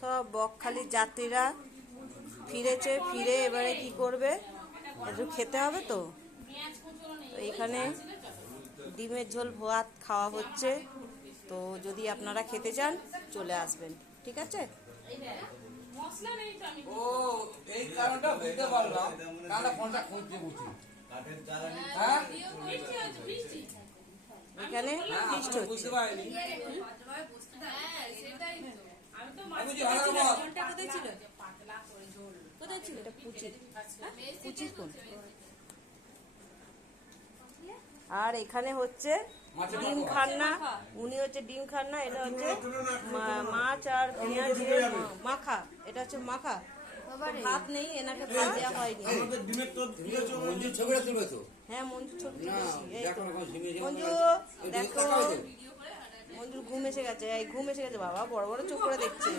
সব বকখালির যাত্রীরা ফিরেছে ফিরে এবারে কি করবে? একটু খেতে হবে তো। এখানে ডিমের ঝোল ভাত খাওয়া হচ্ছে। তো যদি আপনারা খেতে চান চলে আসবেন। ঠিক আছে? ও এই কারণটা বুঝতে পারলাম। কারণটা ফোনটা খুঁজছে বুঝি হ্যাঁ? এখানে হ্যাঁ, হচ্ছে বুঝতে পারিনি। কোথায় ছিল? এটা পুচির। পুচির কোন? আর এখানে হচ্ছে ডিম খান্না উনি হচ্ছে ডিম খান্না এটা হচ্ছে মাছ আর পেঁয়াজ মাখা। এটা হচ্ছে মাখা। ভাত নেই এনাকে ভাত দেওয়া হয়নি। হ্যাঁ মঞ্জু ছবি মঞ্জু দেখো। মঞ্জুর ঘুম এসে গেছে। এই ঘুম এসে গেছে। বাবা বড় বড় চোখ করে দেখছে।